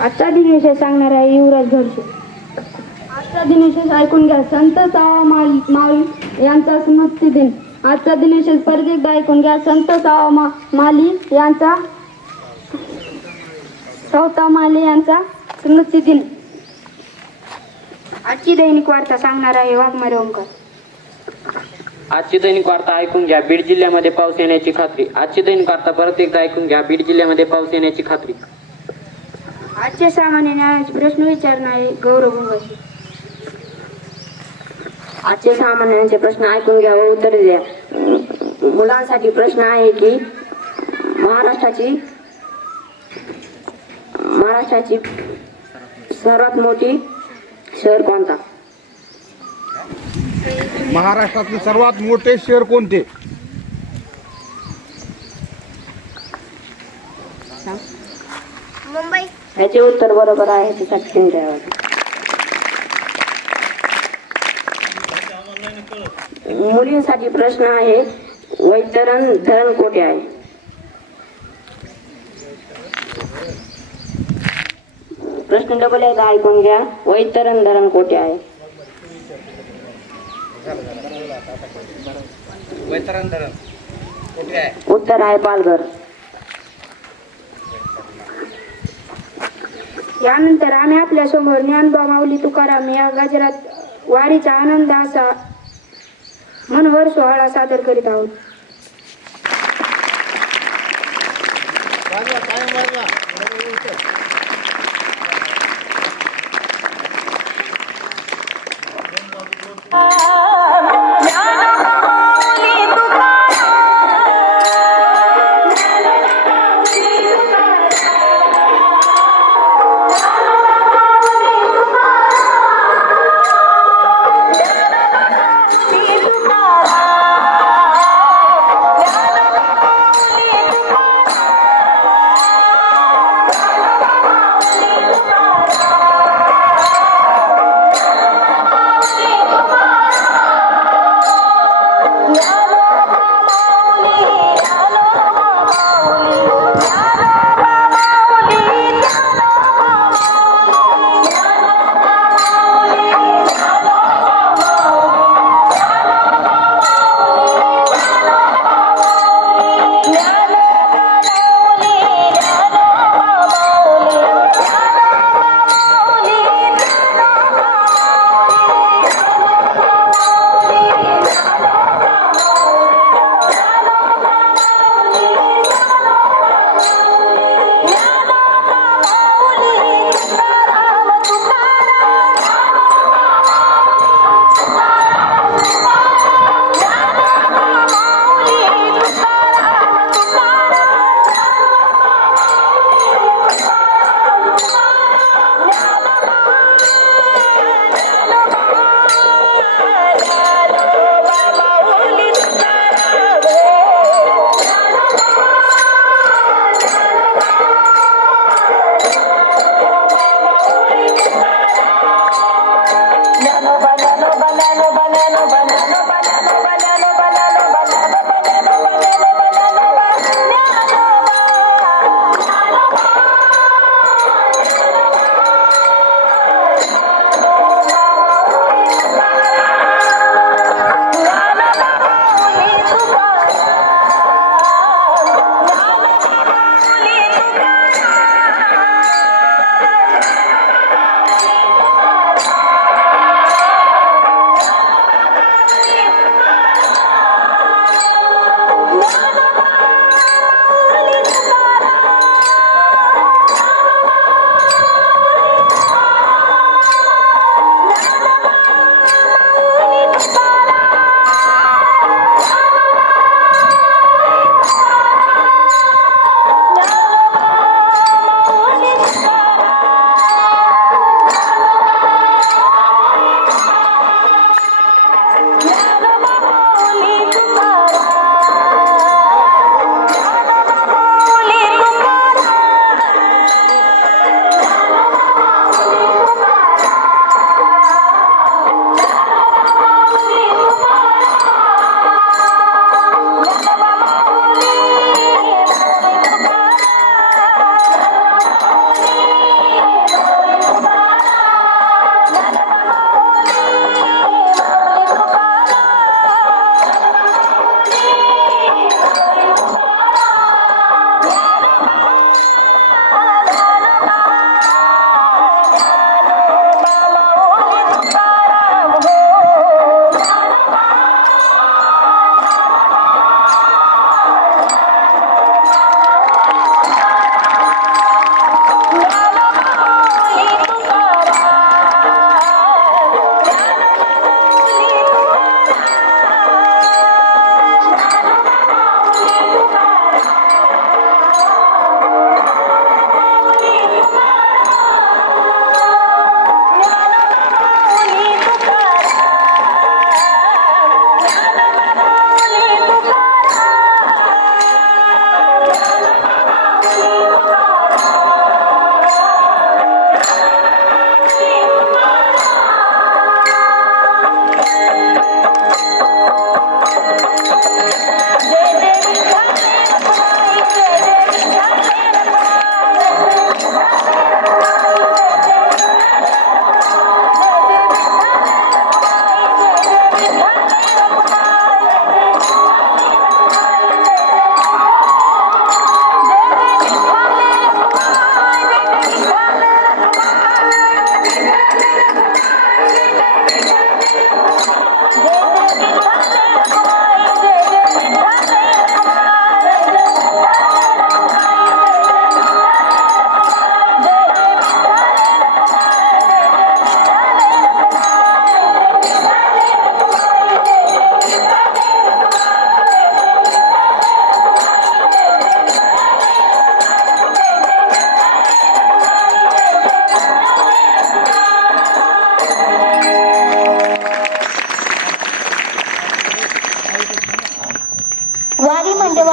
आजचा दिनविषय सांगणार आहे युवराज घरचे आजचा दिनविशेष ऐकून घ्या. संत सावा माल माळी यांचा स्मृती दिन. आजचा दिनविशेष परत एकदा ऐकून घ्या. संत सावा मा माली यांचा चौथा माली यांचा स्मृती दिन. आजची दैनिक वार्ता सांगणार आहे वाघमारे ओंकार. आजची दैनिक वार्ता ऐकून घ्या. बीड जिल्ह्यामध्ये पाऊस येण्याची खात्री. आजची दैनिक वार्ता परत एकदा ऐकून घ्या. बीड जिल्ह्यामध्ये पाऊस येण्याची खात्री. आजचे सामान्य न्यायाचे प्रश्न विचारणारे गौरव भुंगाशी आजचे सामान्यांचे प्रश्न ऐकून घ्या व उत्तर द्या. मुलांसाठी प्रश्न आहे की महाराष्ट्राची महाराष्ट्राची सर्वात मोठी शहर कोणता? महाराष्ट्रातले सर्वात मोठे शहर कोणते? ह्याचे उत्तर बरोबर आहे ते सचिन द्यावं मुलींसाठी प्रश्न आहे वैतरण धरण कोठे आहे? प्रश्न डबल एकदा ऐकून घ्या वैतरण धरण कोठे आहे? उत्तर आहे पालघर. यानंतर आम्ही आपल्यासमोर ज्ञानबा माऊली तुकाराम या गजरात वारीचा आनंद असा मनोहर सोहळा सादर करीत आहोत. Ah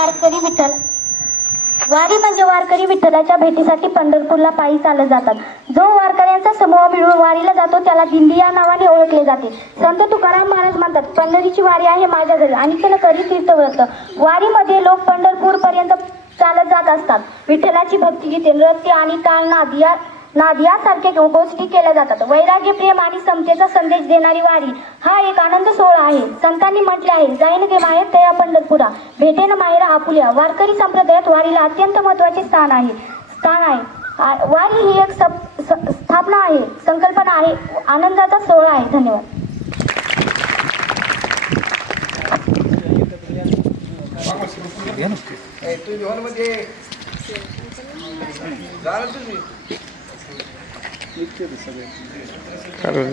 वारकरी विठ्ठल. वारी म्हणजे वारकरी विठ्ठलाच्या भेटीसाठी पंढरपूरला पायी चालत जातात. जो वारकऱ्यांचा समूह मिळून वारीला जातो त्याला दिंडी या नावाने ओळखले जाते. संत तुकाराम महाराज म्हणतात पंढरीची वारी आहे माझ्या घरी. आणि त्याला करी तीर्थव्रत वारीमध्ये लोक पंढरपूर पर्यंत चालत जात असतात. विठ्ठलाची भक्तिगीते नृत्य आणि तालनाद या नाद यासारख्या गोष्टी केल्या जातात. वैराग्य प्रेम आणि समतेचा संदेश देणारी वारी हा एक आनंद सोहळा आहे. संतांनी म्हटले आहे जाईन गे माहेर तया पंढरपुरा. भेटेन माहेर आपुल्या. वारकरी संप्रदायात वारीला अत्यंत महत्त्वाचे स्थान आहे. स्थान आहे. वारी ही एक सप- स- स्थापना आहे. संकल्पना आहे. आनंदाचा सोहळा आहे. धन्यवाद. चालेल